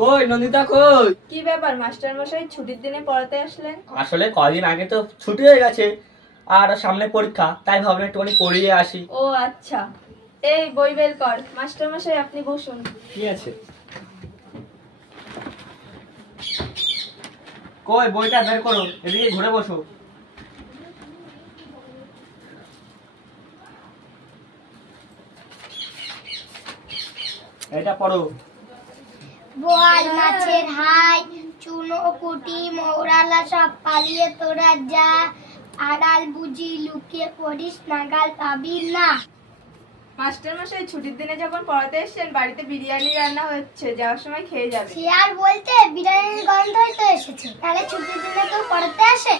কই নন্দিতা কই? কি ব্যাপার মাস্টার মশাই ছুটির দিনে পড়াতে আসলেন? আসলে কদিন আগে তো ছুটি হয়ে গেছে আর সামনে পরীক্ষা, তাই ভাবলাম একটুখানি পড়িয়ে আসি। ও আচ্ছা, এই বই বের কর। মাস্টার মশাই আপনি বসুন। কি আছে? কই বইটা বের করো, এদিকে ঘুরে বসো। এটা পড়ো। বোয়াল মাছের হাই, চুনো পুটি মৌরালা সব পালিয়ে তোরা যা, আড়াল বুঝি লুকিয়ে পড়িস নাগাল পাবি না। মাস্টার মশাই ছুটির দিনে যখন পড়াতে এসেছেন বাড়িতে বিরিয়ানি রান্না হচ্ছে, যাওয়ার সময় খেয়ে যাবে। সে আর বলতে, বিরিয়ানির গন্ধই তো এসেছে, তাহলে ছুটির দিনে কেউ পড়াতে আসে?